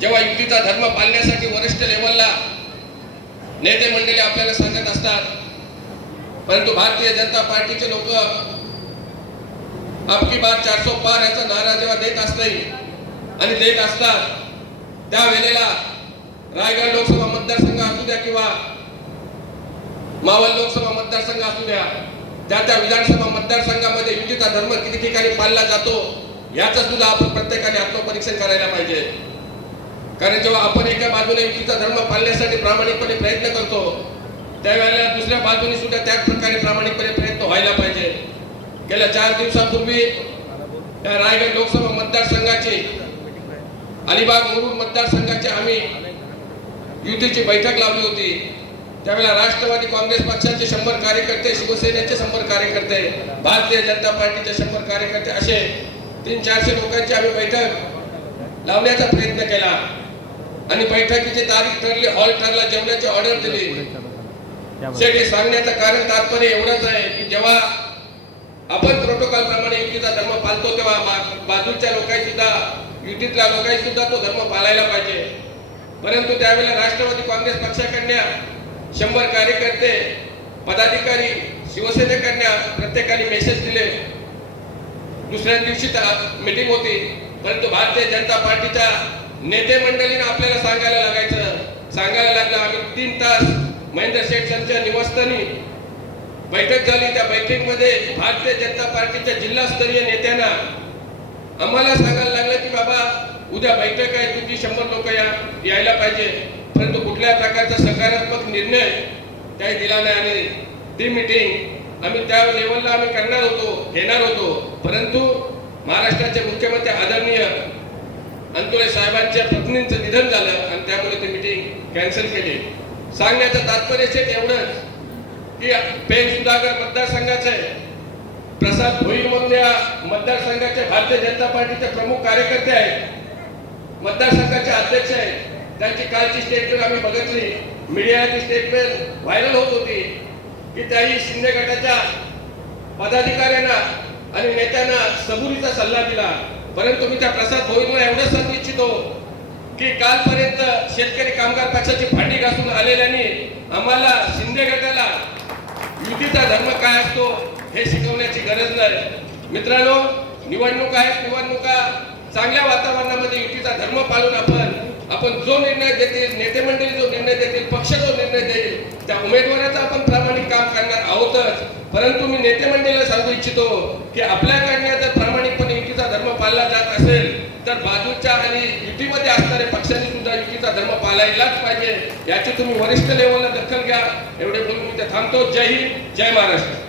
जेव्हा युतीचा धर्म पाळण्यासाठी वरिष्ठ लेवलला नेते मंडळी आपल्याला सांगत असतात परंतु भारतीय जनता पार्टीचे लोक आपकी बात चारसो पार याचा नारा जेव्हा देत असते आणि देत असतात त्यावेळेला रायगड लोकसभा मतदारसंघ असू द्या किंवा मावळ लोकसभा मतदारसंघ असू द्या त्या त्या विधानसभा मतदारसंघामध्ये युतीचा धर्म किती ठिकाणी पाळला जातो याचं सुद्धा आपण प्रत्येकाने आत्मपरीक्षण करायला पाहिजे. कारण जेव्हा आपण एका बाजूने युतीचा धर्म पाळण्यासाठी प्रामाणिकपणे प्रयत्न करतो त्यावेळेला दुसऱ्या बाजूने सुद्धा त्याच प्रकारे प्रामाणिकपणे प्रयत्न व्हायला पाहिजे. गेल्या चार दिवसापूर्वी रायगड लोकसभा मतदारसंघाची अलिबाग मुरुड मतदारसंघाची आम्ही युतीची बैठक लावली होती. त्यावेळेला राष्ट्रवादी काँग्रेस पक्षाचे शंभर कार्यकर्ते शिवसेनेचे शंभर कार्यकर्ते भारतीय जनता पार्टीचे शंभर कार्यकर्ते असे तीन चारशे लोकांची आम्ही बैठक लावण्याचा प्रयत्न केला. आणि बैठकीची तारीख ठरली हॉल ठरला जेवणाची ऑर्डर दिली. शेवटी सांगण्याचं कारण तात्पर्य एवढंच आहे की जेव्हा आपण प्रोटोकॉल प्रमाणे युतीचा धर्म पाळतो तेव्हा बाजूच्या लोकांनी सुद्धा युतीतल्या लोकांनी सुद्धा तो धर्म पाळायला पाहिजे. परंतु त्यावेळेला राष्ट्रवादी काँग्रेस पक्षाकडनं शंभर कार्यकर्ते पदाधिकारी शिवसेनेकडनं प्रत्येकाने मेसेज दिले. दुसऱ्या दिवशी मीटिंग होती परंतु भारतीय जनता पार्टीच्या नेते मंडळीनं आपल्याला सांगायला लागायचं. सांगायला लागलं आम्ही तीन तास महेंद्र शेठ सरच्या निवासस्थानी बैठक झाली. त्या बैठकीमध्ये भारतीय जनता पार्टीच्या जिल्हास्तरीय नेत्यांना आम्हाला सांगायला लागलं की बाबा उद्या बैठक आहे तुझी शंभर लोक या यायला पाहिजे. परंतु कुठल्या प्रकारचा सकारात्मक निर्णय काही दिला नाही आणि ती मीटिंग आम्ही त्या लेवलला आम्ही करणार होतो घेणार होतो. परंतु महाराष्ट्राचे मुख्यमंत्री आदरणीय अंतुले साहेबांच्या पत्नींचं निधन झालं आणि त्यामुळे ते मिटिंग कॅन्सल केली. सांगण्याचं तात्पर्य एवढंच की पेन सुधाकर मतदारसंघाचे प्रसाद भोईर म्हणून या मतदारसंघाचे भारतीय जनता पार्टीचे प्रमुख कार्यकर्ते आहेत. मतदारसंघाचे अध्यक्ष आहेत. त्यांची कालची स्टेटमेंट आम्ही बघितली. मीडियाची स्टेटमेंट व्हायरल होत होती की त्याही शिंदे गटाच्या पदाधिकाऱ्यांना आणि नेत्यांना सबुरीचा सल्ला दिला. परंतु मी त्या प्रसाद भोईरला एवढं सांगू इच्छितो की कालपर्यंत शेतकरी कामगार पक्षाची भांडी घासून आलेल्याने आम्हाला शिंदे गटाला युतीचा धर्म काय असतो हे शिकवण्याची गरज नाही. मित्रांनो निवडणूक आहेत निवडणुका चांगल्या वातावरणामध्ये युतीचा धर्म पाळून आपण आपण जो निर्णय देतील नेते मंडळी जो निर्णय देतील पक्ष जो निर्णय देईल त्या उमेदवाराचा आपण प्रामाणिक काम करणार परंतु मी नेते मंडळीला सांगू इच्छितो की आपल्याकडनं जर प्रामाणिकपणे युतीचा धर्म पाळला जात असेल तर बाजूच्या आणि युतीमध्ये असणाऱ्या पक्षांनी सुद्धा युतीचा धर्म पाळायलाच पाहिजे. याची तुम्ही वरिष्ठ लेवलला दखल घ्या. एवढे बोलून मी ते थांबतो. जय हिंद जय महाराष्ट्र.